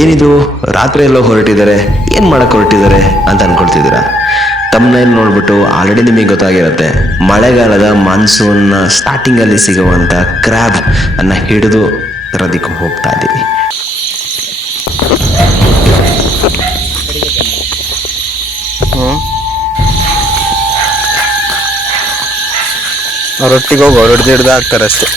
ಏನಿದು ರಾತ್ರಿ ಎಲ್ಲೋ ಹೊರಟಿದ್ದಾರೆ, ಏನು ಮಾಡಕ್ಕೆ ಹೊರಟಿದ್ದಾರೆ ಅಂತ ಅನ್ಕೊಳ್ತಿದ್ದೀರಾ. ತಮ್ಮನೇಲಿ ನೋಡ್ಬಿಟ್ಟು ಆಲ್ರೆಡಿ ನಿಮಗೆ ಗೊತ್ತಾಗಿರುತ್ತೆ. ಮಳೆಗಾಲದ ಮಾನ್ಸೂನ್ ಸ್ಟಾರ್ಟಿಂಗಲ್ಲಿ ಸಿಗುವಂಥ ಕ್ರ್ಯಾಬ್ ಅನ್ನ ಹಿಡಿದು ತರೋದಕ್ಕೆ ಹೋಗ್ತಾ ಇದ್ದೀವಿ. ಅವ್ರೊಟ್ಟಿಗೆ ಹೋಗೋ ಅವ್ರು ಹಿಡ್ದು ಹಾಕ್ತಾರೆ ಅಷ್ಟೇ.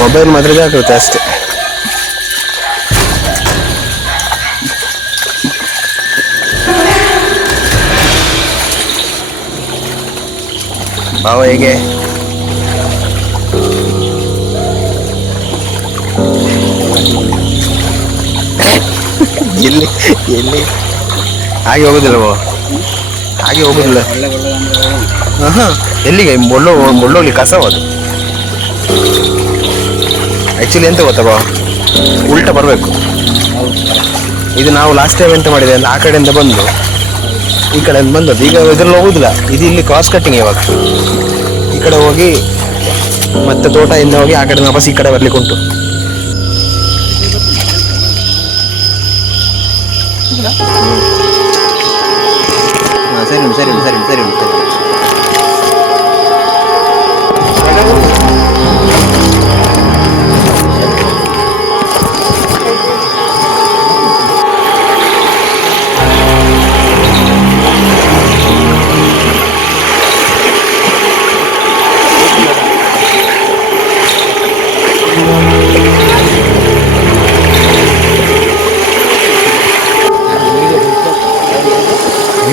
ಮೊಬೈಲ್ ಮಾತ್ರ ಹಾಕಿರುತ್ತೆ ಅಷ್ಟೇ. ಭಾವ ಹೇಗೆ? ಎಲ್ಲಿ ಎಲ್ಲಿ ಹಾಗೆ ಹೋಗುದಿಲ್ಲ ಭಾವ, ಹಾಗೆ ಹೋಗುದಿಲ್ಲ. ಎಲ್ಲಿಗೆ ಮುಳ್ಳೋಗ್ಲಿ ಕಸವದು. ಆ್ಯಕ್ಚುಲಿ ಎಂತ ಗೊತ್ತಾ ಭಾವ, ಉಲ್ಟ ಬರಬೇಕು. ಇದು ನಾವು ಲಾಸ್ಟ್ ಟೈಮ್ ಎಂತ ಮಾಡಿದೆ ಅಂದ್ರೆ ಆ ಕಡೆಯಿಂದ ಬಂದು ಈ ಕಡೆಯಿಂದ ಬಂದದ್ದು. ಈಗ ಇದ್ರಲ್ಲಿ ಹೋಗುದಿಲ್ಲ, ಇದು ಇಲ್ಲಿ ಕ್ರಾಸ್ ಕಟ್ಟಿಂಗ್. ಇವಾಗ ಈ ಕಡೆ ಹೋಗಿ ಮತ್ತೆ ತೋಟದಿಂದ ಹೋಗಿ ಆ ಕಡೆ ವಾಪಸ್ ಈ ಕಡೆ ಬರ್ಲಿಕ್ಕೆ ಉಂಟು. ಸರಿ ಸರಿ ಸರಿ ಸರಿ ಸರಿ.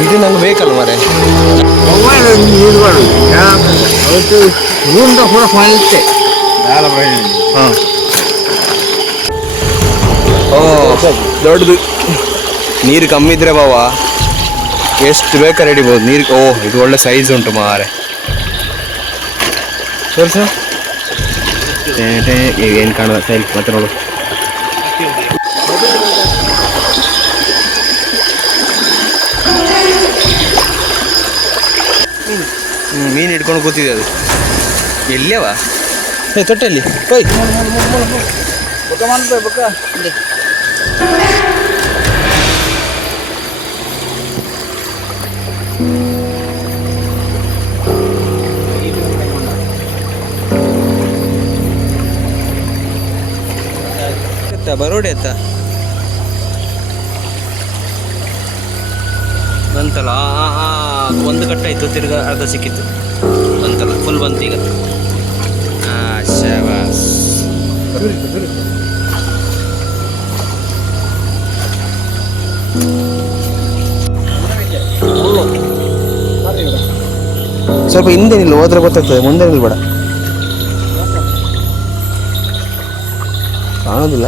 ಇದು ನಂಗೆ ಬೇಕಲ್ಲ ಮಾರೆ. ಓ ದೊಡ್ಡದು ನೀರು ಕಮ್ಮಿ ಇದ್ರೆ ಬಾವ ಎಷ್ಟು ಬೇಕಾದ್ರೆ ಹಿಡಿಬೋದು ನೀರು. ಓಹ್ ಇದು ಒಳ್ಳೆ ಸೈಜ್ ಉಂಟು ಮಾರೆ. ಸರಿ ಸರ್ ಏನು ಕಾಣುವ ಸೈಲ್ ಮತ್ತೆ ನೋಡು. ಮೀನು ಹಿಡ್ಕೊಂಡು ಕೂತಿದೆ ಅದು. ಎಲ್ಲಿಯವ ತೊಟ್ಟೆಯಲ್ಲಿ ಹೋಯ್. ಬರೋಡಿ ಎತ್ತ ಬಂತಲ್ಲ. ಒಂದು ಕಟ್ಟಾಯಿತು, ತಿರ್ಗಾ ಅರ್ಧ ಸಿಕ್ಕಿತ್ತು ಬಂತಲ್ಲ, ಫುಲ್ ಬಂತು ಈಗ. ಶಾಬಾಸ್. ಸ್ವಲ್ಪ ಹಿಂದೆ ನಿಲ್ಲ, ಹೋದ್ರೆ ಗೊತ್ತಾಗ್ತದೆ. ಮುಂದೆ ನಿಲ್ಬೇಡ, ಕಾಣೋದಿಲ್ಲ.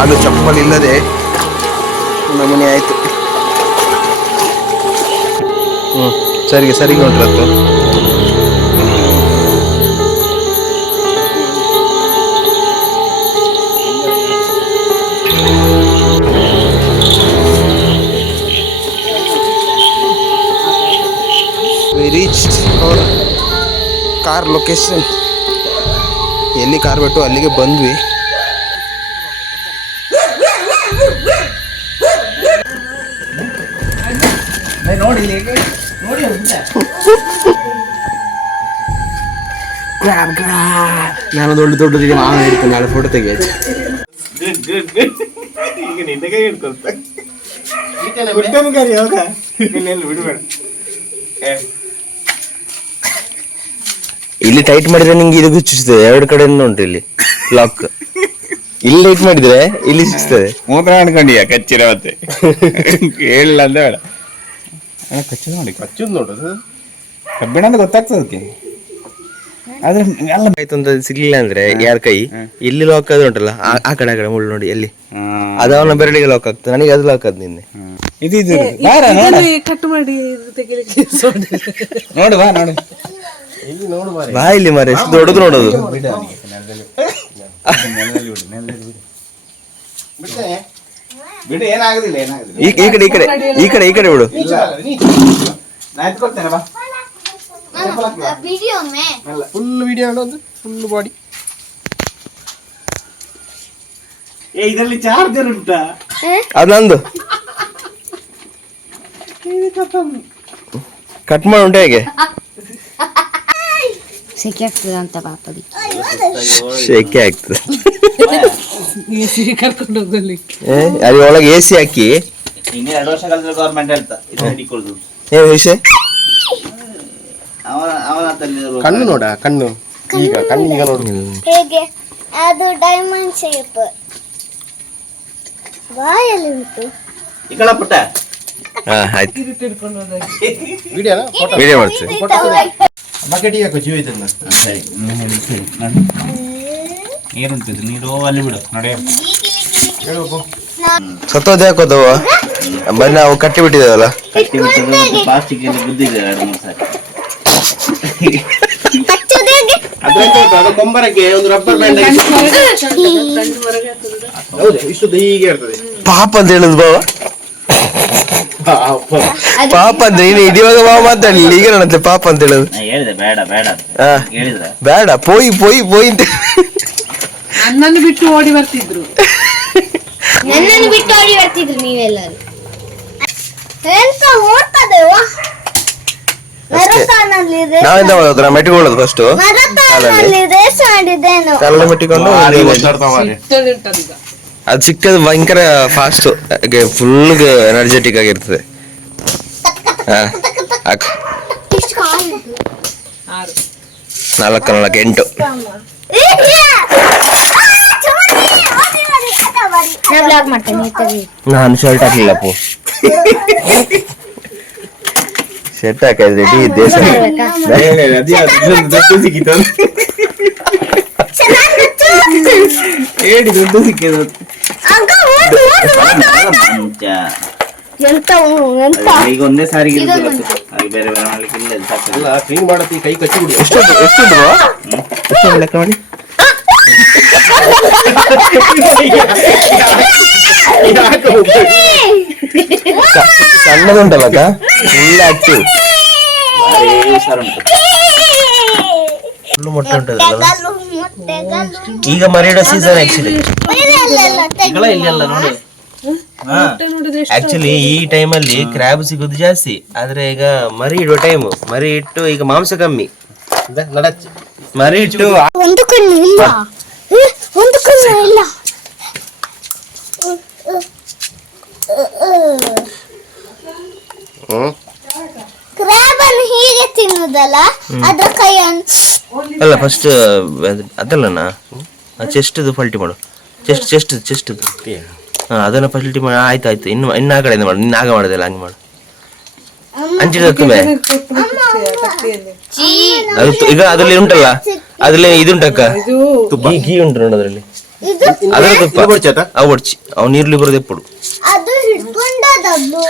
ಅದು ಚಪ್ಪಲ್ ಇಲ್ಲದೆ ನಮೂನೆ ಆಯ್ತು. ಸರಿಗೆ ಸರಿಗೆ ಉಂಟು. We reached our car location. ಎಲ್ಲಿ ಕಾರ್ ಬಿಟ್ಟು ಅಲ್ಲಿಗೆ ಬಂದ್ವಿ. ನಾನು ದೊಡ್ಡದಿಗೆ ನಾನು ಹಿಡ್ಕೊಂಡು ನಾಳೆ ಫೋಟೋ ತೆಗಿಯಾಚು. ಇಲ್ಲಿ ಟೈಟ್ ಮಾಡಿದ್ರೆ ನಿಂಗೆ ಇದು ಚುಚ್ಚುತ್ತದೆ. ಎರಡು ಕಡೆಯಿಂದ ಉಂಟು ಇಲ್ಲಿ ಲಾಕ್. ಇಲ್ಲಿ ಟೈಟ್ ಮಾಡಿದ್ರೆ ಇಲ್ಲಿ ಚುಚ್ಚುತ್ತದೆ. ಮೂತ್ರ ಅನ್ಕೊಂಡಿಯ ಕಚ್ಚಿರ ಮತ್ತೆ ಹೇಳಿಲ್ಲ ಅಂತ ಬೇಡ. ಕಚ್ಚುದು ನೋಡಿ, ಕಚ್ಚುದು ನೋಡುದು ಕಬ್ಬಿಣ ಅಂತ ಗೊತ್ತಾಗ್ತದೆ ಅದಕ್ಕೆ. ಆದ್ರೆ ಎಲ್ಲ ಆಯ್ತು ಅಂತ ಸಿಗ್ಲಿಲ್ಲ ಅಂದ್ರೆ ಯಾರ ಕೈ ಇಲ್ಲಿ ಲಾಕ್ ಆದ್ರೆ ಉಂಟಲ್ಲ ಆ ಕಡೆ ಮುಳ್ಳು ನೋಡಿ ಎಲ್ಲಿ ಅದು ಅವನ ಬೆರಳಿಗೆ ಲಾಕ್ ಆಗ್ತದೆ, ನನಗೆ ಅದು ಲಾಕ್ ಆದ್ ನಿನ್ನೆ. ಕಟ್ ಮಾಡಿ ನೋಡು ಬಾ ನೋಡು ಬಾ ಇಲ್ಲಿ ಮಾರೆ ಎಷ್ಟು ದೊಡ್ಡದು ನೋಡೋದು. ಬಿಡು, ಏನಾಗುದಿಲ್ಲ ಏನಾಗುದಿಲ್ಲ. ಈ ಕಡೆ ಈ ಕಡೆ ಈ ಕಡೆ ಈ ಕಡೆ ಬಿಡು. ನಾ ಎತ್ಕೊಳ್ತೇನೆ ಬಾ. ಫುಲ್ ವಿಡಿಯೋ ನೋಡೋದು, ಫುಲ್ ಬಾಡಿ. ಇದರಲ್ಲಿ ಚಾರ್ಜರ್ ಉಂಟಾ? ಅದು ನಂದು ಕಟ್ ಮಾಡಿ ಉಂಟು ಹೇಗೆ ಸೆಕೆ ಆಗ್ತದೆ ಅಂತ ಪಾಪಡಿ ಶೆಕೆ ಆಗ್ತದೆ. ಕರ್ಕೊಂಡು ಹೋಗಲಿ ಅಲ್ಲಿ ಒಳಗೆ AC ಹಾಕಿ ಇನ್ನು 2 ವರ್ಷ ಕಳೆದ್ರೆ ಗೌರ್ಮೆಂಟ್ ಹೇಳ್ತಾ ಇದು ಹಿಡಿಕೊಳ್ಳುದು. ಏನು ವಿಷಯ? ಅವನ ಕಣ್ಣು ನೋಡ, ಕಣ್ಣು ಈಗ ಕಣ್ಣಿಗೆ ನೋಡು. ಹೇಗೆ ಅದು ಡೈಮಂಡ್ ಶೇಪ್ ಬಾಯಲ್ಲಿ ಉಂಟು. ಈ ಕಡೆ ಪುಟ್ಟ ಹಾ ಆಯ್ತು, ವಿಡಿಯೋ ಮಾಡ್ತೀವಿ. ಬಕೆಟಿಗೆ ಹಾಕೋ ಜೀವ ಇದನ್ನ. ಸರಿ ನೀರುಂಟು, ನೀರು ಅಲ್ಲಿ ಬಿಡು ನಡೆಯ. ಸತ್ತೋದೆ ಹಾಕೋದವ ಬನ್ನಿ, ನಾವು ಕಟ್ಟಿ ಬಿಟ್ಟಿದ್ದೇವಲ್ಲ. ಕಟ್ಟಿ ಬಿಟ್ಟು ಪ್ಲಾಸ್ಟಿಕ್ ಎಲ್ಲ ಬಿದ್ದಿದೆ 2-3 ಸಾರಿ. ಅದು ಕೊಂಬರಕ್ಕೆ ಒಂದು ರಬ್ಬರ್ ಬ್ಯಾಂಡ್ ಹೌದು, ಇಷ್ಟು ಹೀಗೆ ಇರ್ತದೆ. ಪಾಪ ಅಂತ ಹೇಳುದು ಬಾವ, ಪಾಪ ಅಂತ ನೀನು ಇಡಿಯುವಾಗ ಬಾವ ಮಾತಾಡಲಿಲ್ಲ, ಈಗ ನನ್ನತ್ತೆ ಪಾಪ ಅಂತ ಹೇಳುದು. ನಾ ಹೇಳಿದೆ ಬೇಡ ಬೇಡ ಅಂತ ಹೇಳಿದ್ರೆ ಬೇಡ ಪೋಯಿ ಪೋಯಿ ಪೋಯಿ ಅಂತ. ನನ್ನನ್ನು ಬಿಟ್ಟು ಓಡಿ ಬರ್ತಿದ್ರು. ನನ್ನನ್ನು ಬಿಟ್ಟು ಓಡಿ ಬರ್ತಿದ್ರು ನೀವೆಲ್ಲರೂ. ಎಂತ ಓಡ್ತದೆವ ಮ್ಯಾರಥಾನಲ್ಲಿ ರೇಸ್ ನಾವೆಂತ ಮಾಡೋದು, ಮೆಟ್ಟಿಕೊಳ್ಳೋದು ಫಸ್ಟ್ ಮ್ಯಾರಥಾನಲ್ಲಿ ರೇಸ್ ಮಾಡಿದ್ದೇನು. ಕಲ್ಲ ಮೆಟ್ಟಿಕೊಂಡು ಉಂಟದೀಗ ಅದು ಸಿಕ್ಕದು ಭಯಂಕರ ಫಾಸ್ಟ್, ಫುಲ್ ಎನರ್ಜೆಟಿಕ್ ಆಗಿರ್ತದೆ. ಎಷ್ಟು ಕಾಲು 4 4 8 ನಾ ಬ್ಲಾಗ್ ಮಾಡ್ತೇನೆ. ನಾನು ಶರ್ಟ್ ಹಾಕಲಿಲ್ಲ ಪೋ, ಶರ್ಟ್ ಹಾಕಿದ್ರೆ ಇಡೀ ದೇಶ ಹೇಳಿ ದುಡ್ಡು ಸಿಕ್ಕಿದ್ದು ಎಂತ ಎಂತ ಈಗ ಒಂದೇ ಸಾರಿಗೆ ಹಾಗೆ ಬೇರೆ ಬೇರೆ ಮಾಡ್ಲಿಕ್ಕೆ ಇಲ್ಲ, ಇದು ಸಾಕು. ಕ್ಲೀನ್ ಮಾಡತ್ತಿ ಕೈ ಕಚ್ಚಿ ಬಿಡಿ. ಎಷ್ಟು ಲೆಕ್ಕ ಮಾಡಿ. ಸಣ್ಣದುಂಟಲ್ಲ ಫುಲ್ ಆಕ್ಟಿವ್, ಭಾರಿ ಹುಷಾರುಂಟು. ಫುಲ್ ಮೊಟ್ಟೆ ಉಂಟಲ್ಲ. ಗಲ್ಲು ಮುಟ್ಟೆ ಗಲ್ಲು ಈಗ ಮರಿಡೋ ಸೀಸನ್ ಆಕ್ಚುಲಿ. ಇಲ್ಲೆಲ್ಲ ನೋಡಿ ಆಕ್ಚುಲಿ ಈ ಟೈಮಲ್ಲಿ ಕ್ರ್ಯಾಬ್ ಸಿಗೋದು ಜಾಸ್ತಿ, ಆದ್ರೆ ಈಗ ಮರಿ ಇಡುವ ಟೈಮು. ಮರಿ ಇಟ್ಟು ಈಗ ಮಾಂಸ ಕಮ್ಮಿ, ಮರಿ ಇಟ್ಟು ಒಂದು ಕಣ್ಣು ಇಲ್ಲ, ಒಂದು ಕಣ್ಣು ಇಲ್ಲ. ಕ್ರ್ಯಾಬ್ ಅನ್ನು ಹೀಗೆ ತಿನ್ನುದಲ್ಲ, ಅದ್ರ ಕೈಯನ್ನು ಅಲ್ಲ ಫಸ್ಟ್ ಅದಲ್ಲನಾ ಚೆಸ್ಟ್ ಪಲ್ಟಿ ಮಾಡು, ಚೆಸ್ಟ್ ಹಾ ಅದನ್ನ ಪಲ್ಟಿ ಮಾಡಿ. ಆಯ್ತು ಇನ್ನು ಆ ಕಡೆಯಿಂದ ಮಾಡು, ನಿನ್ನ ಆಗ ಮಾಡೋದಿಲ್ಲ, ಹಂಗೆ ಮಾಡು. ಅಂಚಿನ ತುಂಬೆ ಅದು ಈಗ ಅದ್ರಲ್ಲಿ ಉಂಟಲ್ಲ, ಅದ್ರಲ್ಲಿ ಇದುಂಟಕ್ಕ ಗೀ ಉಂಟು ನೋಡು ಅದ್ರಲ್ಲಿ, ಅದರ ತುಪ್ಪ ಅವು ಒಡ್ಚಿ ಅವು ನೀರ್ಲಿ ಬರೋದು ಎಪ್ಪಡು. ಅದು ಹಿಡ್ಕೊಂಡದ್ದು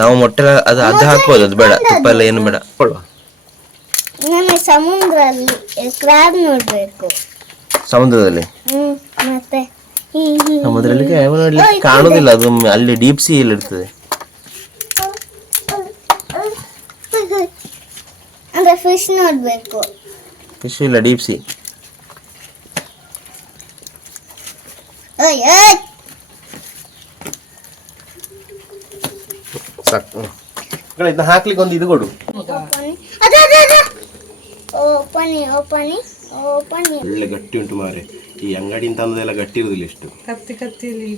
ನಾವು ಮೊಟ್ಟೆ ಅದು ಹಾಕ್ಬೋದು, ಅದು ಬೇಡ, ತುಪ್ಪ ಎಲ್ಲ ಏನು ಬೇಡ ಕೊಡುವ. ನಾನು ಸಮುದ್ರಲ್ಲಿ ಕ್ರ್ಯಾಬ್ ನೋಡ್ಬೇಕು. ಸಮುದ್ರದಲ್ಲಿ ಮತ್ತೆ ಸಮುದ್ರದಲ್ಲಿ ನೋಡ್ಲಿಕ್ಕೆ ಕಾಣುದಿಲ್ಲ, ಅದು ಅಲ್ಲಿ ಡೀಪ್ ಸಿ ಅಲ್ಲಿ ಇರ್ತದೆ. ಅಂದ್ರೆ ಫಿಶ್ ನೋಡ್ಬೇಕು. ಫಿಶ್ ಇಲ್ಲ, ಡೀಪ್ ಸಿ. ಹಾಕ್ಲಿಕ್ಕೆ ಒಂದು ಇದು ಕೊಡು. ಓಪನಿ ಒಳ್ಳೆ ಗಟ್ಟಿ ಉಂಟು ಮಾರೆ, ಈ ಅಂಗಡಿ ತಂದದೆಲ್ಲ ಗಟ್ಟಿ ಇರುದಿಲ್ಲ. ಎಷ್ಟು ಕತ್ತಿಯಲ್ಲಿ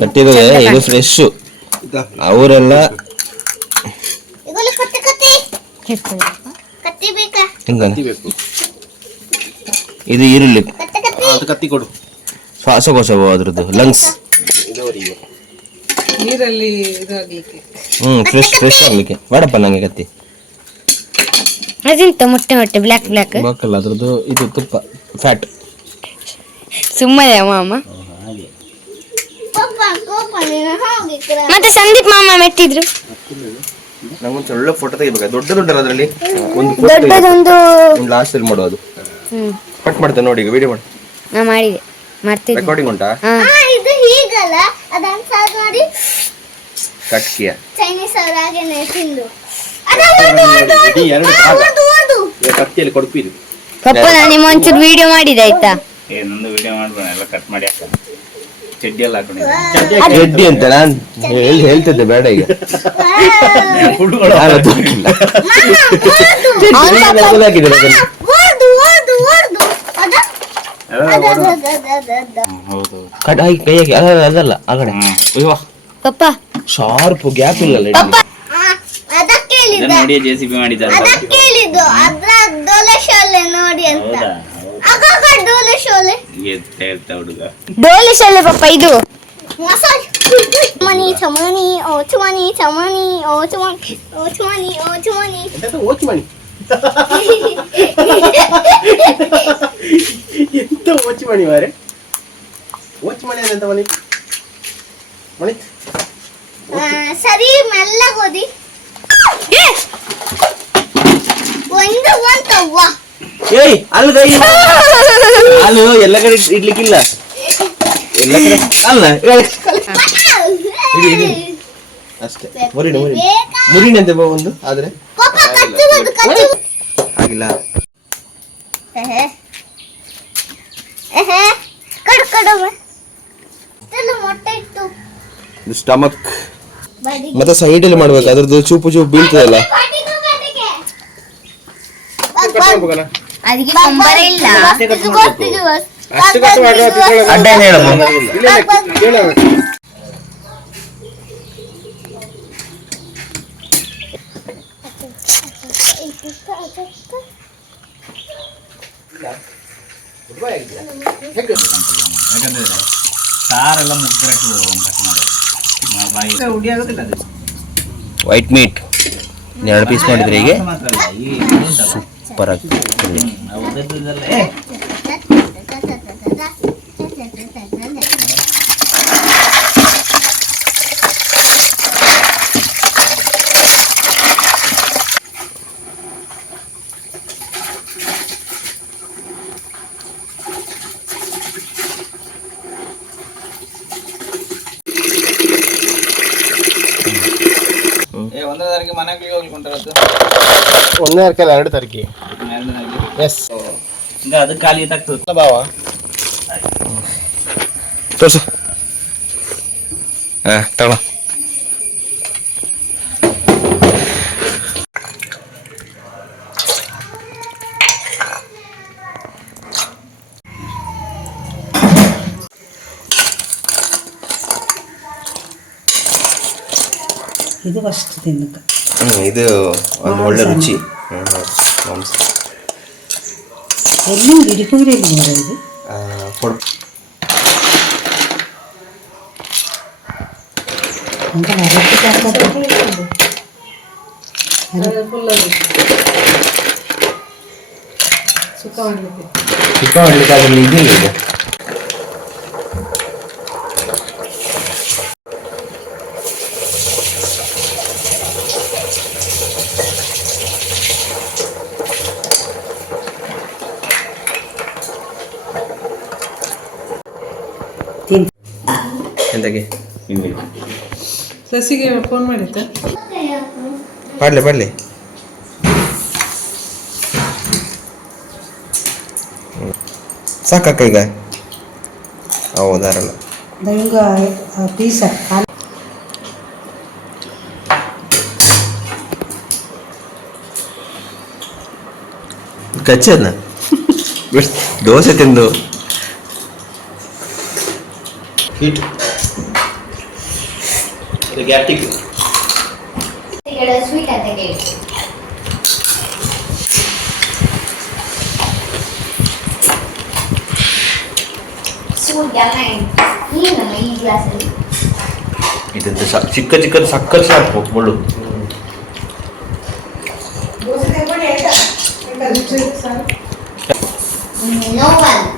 ಗಟ್ಟಿ ಇರೋದೇ ಇದು ಫ್ರೆಶ್. ಅವರೆಲ್ಲ ಕತ್ತಿ ಬೇಕಾ? ಬೇಕು. ಇದು ಈರುಳ್ಳಿ ಕತ್ತಿ ಕೊಡು, ಶ್ವಾಸಕೋಶವು ಅದ್ರದ್ದು ಲಂಗ್ಸ್ ನೀರಲ್ಲಿ ಇದಾಗ್ಲಿಕ್ಕೆ ಫ್ರೆಶ್ ಆಗ್ಲಿಕ್ಕೆ. ಬೇಡಪ್ಪ ನಂಗೆ ಕತ್ತಿ. ಅದೆಂತ ಮೊಟ್ಟೆ ಮೊಟ್ಟೆ ಬ್ಲ್ಯಾಕ್ ಬ್ಲ್ಯಾಕ್ ಬಾಕಲ್ಲ ಅದ್ರದ್ದು ಇದು ತುಪ್ಪ ಫ್ಯಾಟ್. ಸುಮ್ಮನೆ ಮಾಮ. ಮತ್ತೆ ಸಂದೀಪ್ ಮಾಮ ಮೆಟ್ಟಿದ್ರು. ನಂಗೊಂದು ಒಳ್ಳೆ ಫೋಟೋ ತೆಗಿಬೇಕು, ದೊಡ್ಡ ದೊಡ್ಡಲ್ಲ ಅದರಲ್ಲಿ ಒಂದು ದೊಡ್ಡದೊಂದು ಲಾಸ್ಟ್ ಅಲ್ಲಿ ಮಾಡೋದು. ಕಟ್ ಮಾಡ್ತೇನೆ ನೋಡಿ, ಈಗ ವಿಡಿಯೋ ಮಾಡಿ. ನಾ ಮಾಡಿದೆ, ಮಾಡ್ತಿದ್ದೆ. ರೆಕಾರ್ಡಿಂಗ್ ಉಂಟಾ? ಇದು ಹೀಗಲ್ಲ, ಅದನ್ನ ಸಾರ್ ಮಾಡಿ ಕಟ್ಕಿಯ ಚೈನೀಸ್ ಅವ್ರ ಹಾಗೇನೆ ತಿಂದು ಕತ್ತಿಯಲ್ಲಿ ಕೊಡ್ತೀರಿ. ಪಪ್ಪ ನಾನು ನಿಮ್ಮ ಒಂಚೂರು ವಿಡಿಯೋ ಮಾಡಿದೆ ಆಯ್ತಾ? ಏನೊಂದು ವಿಡಿಯೋ ಮಾಡ್ಬೇಡ, ಎಲ್ಲ ಕಟ್ ಮಾಡಿ ಹಾಕ. ಚಡ್ಡಿ ಎಲ್ಲ ಹಾಕೊಂಡಿದ್ದೆ. ರೆಡ್ಡಿ ಅಂತ ನಾನು ಹೇಳ್ತಿದ್ದೆ, ಬೇಡ ಈಗ. ಹೌದು. ಕಟ್ ಹಾಕಿ ಕೈ ಹಾಕಿ, ಅದಲ್ಲ ಆ ಕಡೆ. ಪಪ್ಪ ಶಾರ್ಪ್ ಗ್ಯಾಪ್ ಇಲ್ಲ. ಅದಕ್ಕೆ ಹೇಳಿದ್ದು, ನೋಡಿ JCB ಮಾಡಿದ್ದಾರೆ. ಅದಕ್ಕೆ ಹೇಳಿದ್ದು ಅದ್ರ ಡೋಲೆ ಶೋಲೆ ನೋಡಿ ಅಂತ. ಹೌದಾ? ಆಗ ಡೋಲೆ ಶೋಲೆ ಹೇಳ್ತಾ ಹುಡುಗ. ಡೋಲಿ ಶಾಲೆ ಪಪ್ಪ ಇದು. ಮಸಾಜ್ ಮನಿ ಚಮನಿ ಓ ಚಮನಿ ಚಮನಿ ಓ ಚಮನಿ ಓ ಚಮನಿ ಓ ಚಮನಿ ಓಚ್ ಮಣಿ ಎಂತ ಓಚ್ ಮಣಿ ಮಾರೆ. ಓಚ್ ಮಣಿ ಅಂತ ಮಣಿ ಮಣಿ. ಸರಿ ಮೆಲ್ಲಗೋದಿ ಒಂದು ಬಂತವ್ವ. ಏಯ್ ಅಲ್ಲಿ ಕೈ ಹಾಲು ಎಲ್ಲ ಕಡೆ ಇಡ್ಲಿಕ್ಕಿಲ್ಲ, ಎಲ್ಲ ಕಡೆ ಅಲ್ಲ ಅಷ್ಟೇ. ಮುರಿಣ ಮುರಿಣ ಅಂತ ಒಂದು ಆದ್ರೆ ಪಾಪ ಕಚ್ಚುವುದು ಕಚ್ಚು ಆಗಿಲ್ಲ. ಕಡು ಕಡವ ಮೊಟ್ಟೆ ಇಟ್ಟು ಇದು ಸ್ಟಮಕ್. ಬಡಿ ಮತ್ತೆ ಸೈಡ್ ಅಲ್ಲಿ ಮಾಡ್ಬೇಕು, ಅದ್ರದ್ದು ಚೂಪು ಚೂಪು ಬೀಳ್ತದಲ್ಲ. ಅದಕ್ಕೆ ಕಂಬರ ಇಲ್ಲ. ಅಡ್ಡ ಏನು ಹೇಳಮ್ಮ? ಯಾಕಂದ್ರೆ ಸಾರೆಲ್ಲ ಮುಗ್ಗರಟ್ಟು ಕಟ್ ಮಾಡೋದು. ಬಾಯಿ ವೈಟ್ ಮೀಟ್ 2 ಪೀಸ್ ಮಾಡಿದ್ರೆ ಹೀಗೆ ಮಾತ್ರ ಅಲ್ಲ, ಈ ಸೂಪರ್ ಆಗ್ತದೆ. ನಾವು ಉದ್ದದ್ದೆಲ್ಲ ಒಂದನೇ ತಾರೀಕಿಗೆ ಮನೆಗೆ ಹೋಗ್ಲಿಕ್ಕೆ 1ನೇ ತಾರೀಕಲ್ಲ 2 ತಾರೀಕಿಗೆ. ಎಸ್ ಈಗ ಅದು ಖಾಲಿ ಇದಾಗ್ತದೆ. ಬಾವ ತೋರ್ಸು. ತಗೊಳ. ಇದು ಫಸ್ಟ್ ತಿನ್ನಕ. ಇದು ಒಂದು ಒಳ್ಳೆ ರುಚಿ. ಎಲ್ಲಿ ಹಿಡಿಪುಗ್ರಿ ಇದು ಕೊಡು. ಸುಖ ಮಾಡಲಿಕ್ಕೆ ಚಿಕ್ಕ ಮಾಡ್ಲಿಕ್ಕೆ ಅದ್ರಲ್ಲಿ ಇದಿಲ್ಲ ಈಗ. ಎಂತಕ್ಕೆ ಸಸಿಗೆ ಫೋನ್ ಮಾಡಿದ್ದ. ಬರ್ಲಿ ಸಾಕಕ್ಕ ಈಗ. ಹೌದಾರಲ್ಲ ಈಗ ಪೀಸ ಕಚ್ಚಿ ಅದನ್ನ ದೋಸೆ ತಿಂದು ಹಿಟ್ ಗ್ಯಾಪ್ಟಿಕ್. ಸ್ವೀಟ್ ಅಂತ ಕೇಳಿ ಈ ಗ್ಲಾಸಲ್ಲಿ ಇದಂತ ಚಿಕ್ಕ ಚಿಕ್ಕದು ಸಕ್ಕರೆ ಸಾಕು ಮುಳ್ಳು. No one.